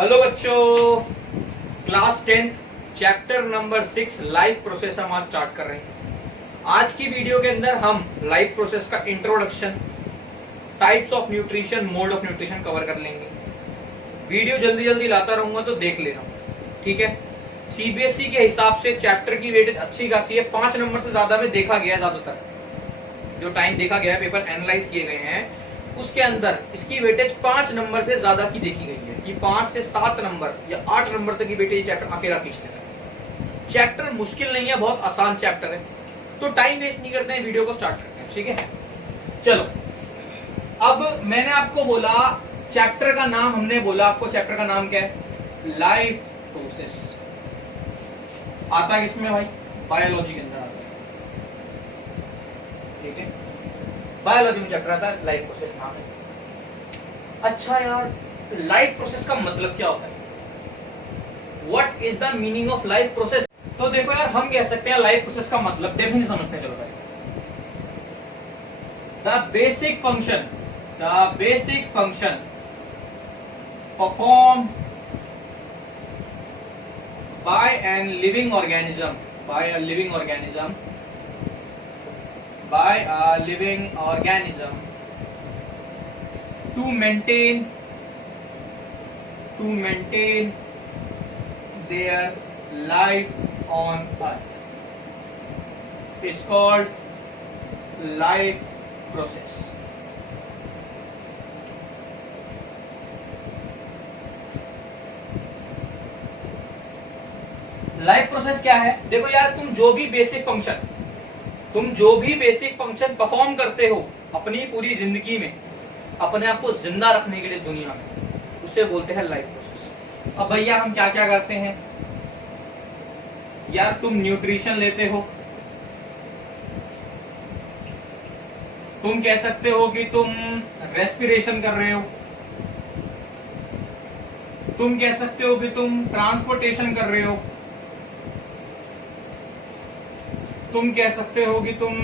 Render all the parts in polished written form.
Hello बच्चों, class 10th chapter number 6 life process हम आज स्टार्ट कर रहे हैं। आज की वीडियो के अंदर हम लाइफ प्रोसेस का introduction, types of nutrition, mode of nutrition cover कर लेंगे। वीडियो जल्दी जल्दी लाता रहूंगा तो देख लेना, ठीक है। सीबीएसई के हिसाब से चैप्टर की वेटेज अच्छी खासी है, 5 नंबर से ज्यादा में देखा गया है। ज्यादातर जो टाइम देखा गया है, पेपर एनालाइज किए गए हैं, उसके अंदर इसकी वेटेज 5 नंबर से ज्यादा की देखी गई है कि 5 से 7 नंबर या 8 नंबर तक की वेटेज चैप्टर अकेला खींच लेता है। चैप्टर मुश्किल नहीं है, बहुत आसान चैप्टर है। तो टाइम वेस्ट नहीं करते हैं, वीडियो को स्टार्ट करते हैं, ठीक है। चलो, अब मैंने आपको बोला चैप्टर का नाम, हमने बोला आपको चैप्टर का नाम क्या है, लाइफ प्रोसेस। आता है किसमें भाई? बायोलॉजी के अंदर आता है, ठीक है। बायोलॉजी में चैप्टर आता है, लाइफ प्रोसेस नाम है। अच्छा यार, लाइफ प्रोसेस का मतलब क्या होता है? What is the meaning of life process? तो देखो यार, हम कह सकते हैं लाइफ प्रोसेस का मतलब डेफिनेशन समझते हैं। चलो भाई, the basic function perform by an living organism, by a living organism to maintain their life on earth is called life process. Life process क्या है? देखो यार, तुम जो भी बेसिक फंक्शन परफॉर्म करते हो अपनी पूरी जिंदगी में, अपने आप को जिंदा रखने के लिए दुनिया में, उसे बोलते हैं लाइफ प्रोसेस। अब भैया हम क्या क्या करते हैं यार? तुम न्यूट्रिशन लेते हो, तुम कह सकते हो कि तुम रेस्पिरेशन कर रहे हो, तुम कह सकते हो कि तुम ट्रांसपोर्टेशन कर रहे हो, तुम कह सकते हो कि तुम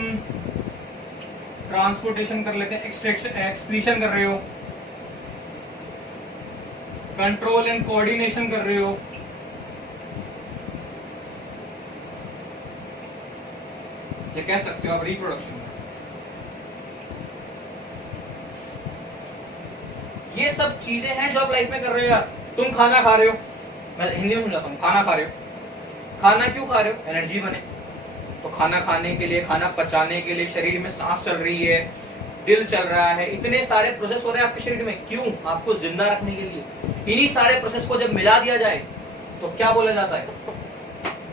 ट्रांसपोर्टेशन कर लेते हैं, एक्सक्रीशन कर रहे हो, कंट्रोल एंड कोऑर्डिनेशन कर रहे हो, ये कह सकते हो आप रिप्रोडक्शन। ये सब चीजें हैं जो आप लाइफ में कर रहे हो यार। तुम खाना खा रहे हो, मैं हिंदी में समझाता हूँ। खाना खा रहे हो, खाना क्यों खा रहे हो? एनर्जी बने। तो खाना खाने के लिए, खाना पचाने के लिए शरीर में सांस चल रही है, दिल चल रहा है, इतने सारे प्रोसेस हो रहे हैं आपके शरीर में। क्यों? आपको जिंदा रखने के लिए। इन्हीं सारे प्रोसेस को जब मिला दिया जाए तो क्या बोला जाता है?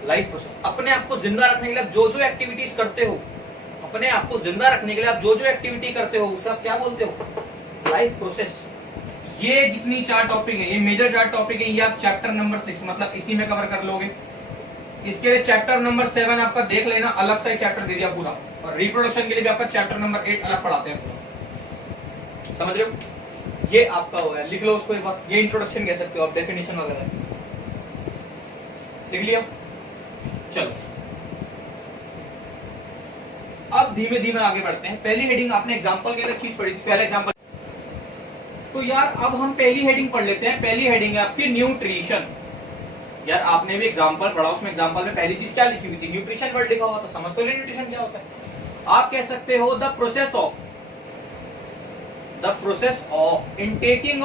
Life process. अपने आप को जिंदा रखने के लिए आप जो जो एक्टिविटीज करते हो, अपने आप को जिंदा रखने के लिए आप जो जो एक्टिविटी करते हो, उसे आप क्या बोलते हो? Life process. ये जितनी 4 टॉपिक है, ये मेजर 4 टॉपिक है, ये आप चैप्टर नंबर 6 मतलब इसी में कवर कर लोगे। इसके लिए चैप्टर नंबर 7 आपका देख लेना, अलग सा चैप्टर दे दिया पूरा। और रिप्रोडक्शन के लिए भी आपका चैप्टर नंबर 8 अलग पढ़ाते हैं पूरा। समझ रहे हो? ये आपका हो गया, लिख लो उसको एक बार। ये इंट्रोडक्शन कह सकते हो आप, डेफिनेशन वगैरह लिख लिया। चलो, अब धीमे धीमे आगे बढ़ते हैं। पहली हेडिंग आपने एग्जांपल के लिए चीज पढ़ी थी, पहला एग्जांपल। तो यार अब हम पहली हेडिंग पढ़ लेते हैं। पहली हेडिंग है आपकी न्यूट्रिशन। यार आपने भी एग्जांपल पढ़ा, उसमें एग्जांपल में पहली चीज क्या लिखी हुई थी? न्यूट्रिशन वर्ड लिखा हुआ था। समझ तो नहीं न्यूट्रिशन क्या होता है? आप कह सकते हो the process of intaking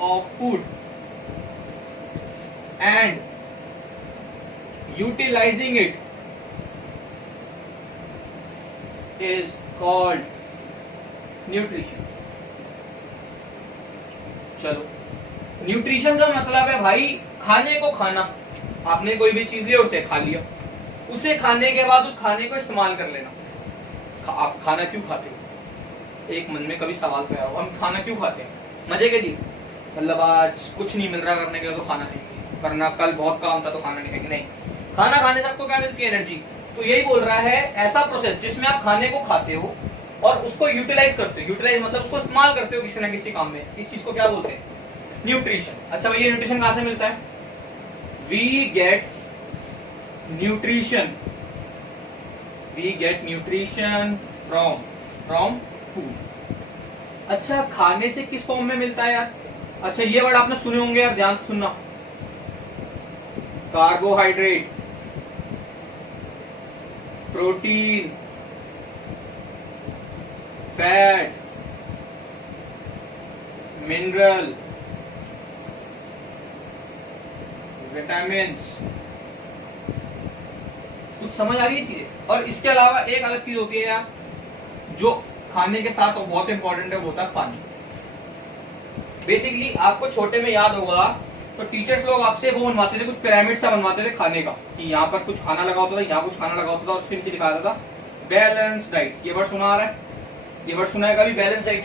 of food, and utilising it is called nutrition. चलो, न्यूट्रिशन का मतलब है भाई खाने को खाना। आपने कोई भी चीज लिया, उसे खा लिया, उसे खाने के बाद उस खाने को इस्तेमाल कर लेना। आप खाना क्यों खाते हो? एक मन में कभी सवाल तो आया हो, हम खाना क्यों खाते हैं? मजे के लिए, मतलब आज कुछ नहीं मिल रहा करने के लिए तो खाना खाएंगे, वरना कल बहुत काम था तो खाना नहीं खाएंगे। नहीं, खाना खाने से आपको क्या मिलती है? एनर्जी। तो यही बोल रहा है, ऐसा प्रोसेस जिसमें आप खाने को खाते हो और उसको यूटिलाइज करते हो। यूटिलाइज मतलब उसको इस्तेमाल करते हो किसी ना किसी काम में। इस चीज को क्या बोलते हैं? न्यूट्रिशन। अच्छा भैया, न्यूट्रिशन कहां से मिलता है? We get nutrition from food. अच्छा, खाने से किस फॉर्म में मिलता है यार? अच्छा, ये वर्ड आपने सुने होंगे यार, ध्यान से सुनना। Carbohydrate, protein, fat, mineral, vitamins. कुछ समझ आ रही है चीजें? और इसके अलावा एक अलग चीज होती है यार, जो खाने के साथ बहुत इंपॉर्टेंट है, वो होता है पानी। बेसिकली आपको छोटे में याद होगा तो टीचर्स लोग आपसे वो बनवाते थे, कुछ पिरामिड सा बनवाते थे खाने का, कि यहाँ पर कुछ खाना लगा होता था, यहाँ कुछ खाना लगा होता था, और उसके नीचे लिखा आता था बैलेंस डाइट। ये वर्ड सुना आ रहा है? ये वर्ड सुना है कभी, बैलेंस डाइट?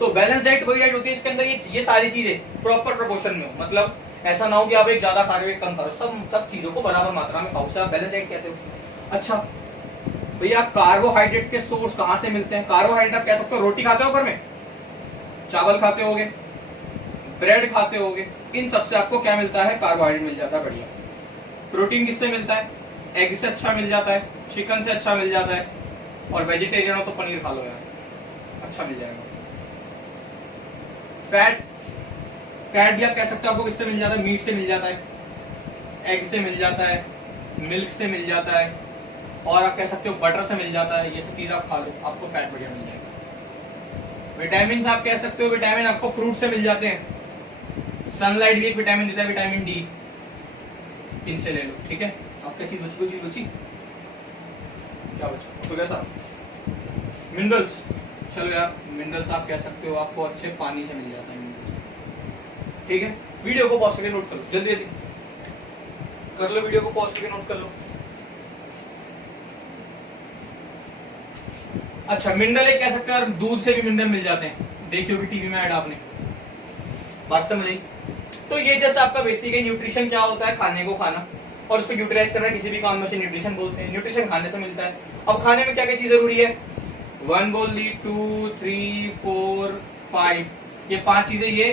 तो बैलेंस डाइट वही डाइट होती है इसके अंदर ये सारी चीजें प्रॉपर प्रोपोर्शन में हो। मतलब ऐसा ना हो कि आप एक ज्यादा खा रहे हो एक कम खा रहे हो, सब चीजों को बराबर मात्रा में खाओ, उसे आप बैलेंस डाइट कहते हो। अच्छा भैया, कार्बोहाइड्रेट के सोर्स कहाँ से मिलते हैं? कार्बोहाइड्रेट आप कह सकते हो रोटी खाते हो घर में, चावल खाते होगे, ब्रेड खाते होगे, इन सबसे आपको क्या मिलता है? कार्बोहाइड्रेट मिल जाता है। बढ़िया। प्रोटीन किससे मिलता है? एग से अच्छा मिल जाता है, चिकन से अच्छा मिल जाता है, और वेजिटेरियन हो तो पनीर खा लो यार, अच्छा मिल जाएगा। फैट भी आप कह सकते हो आपको किससे मिल जाता है? मीट से मिल जाता है, एग से मिल जाता है, मिल्क से मिल जाता है, और आप कह सकते हो बटर से मिल जाता है। ये सब चीज आप खा लो, आपको फैट बढ़िया मिल जाएगा। विटामिन आप कह सकते हो, विटामिन आपको फ्रूट से मिल जाते हैं। सनलाइट भी एक विटामिन देता है, विटामिन डी, इनसे ले लो। ठीक है, आपका चीज बची, कोई चीज बची? क्या बचा? तो कैसा? मिनरल्स। चलो यार, मिनरल्स आप कह सकते हो आपको अच्छे पानी से मिल जाता है मिनरल्स। ठीक है, वीडियो को पॉज करके नोट कर लो, जल्दी जल्दी कर लो, वीडियो को पॉज करके नोट कर लो। अच्छा, मिनरल एक कह सकते हैं, दूध से भी मिनरल मिल जाते हैं, देखी होगी टीवी में ऐड आपने, बात समझ आई? तो ये जैसे आपका बेसिक है, न्यूट्रिशन क्या होता है? खाने को खाना और उसको यूटिलाइज करना, किसी भी काम में से न्यूट्रिशन बोलते हैं। न्यूट्रिशन खाने से मिलता है। अब खाने में क्या क्या चीज जरूरी है? 1 बोल ली, 2, 3, 4, 5, ये 5 चीजें, ये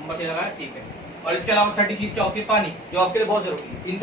नंबर से लगाया, ठीक है। और इसके अलावा छठी चीज क्या होती है? पानी, जो आपके लिए बहुत जरूरी है।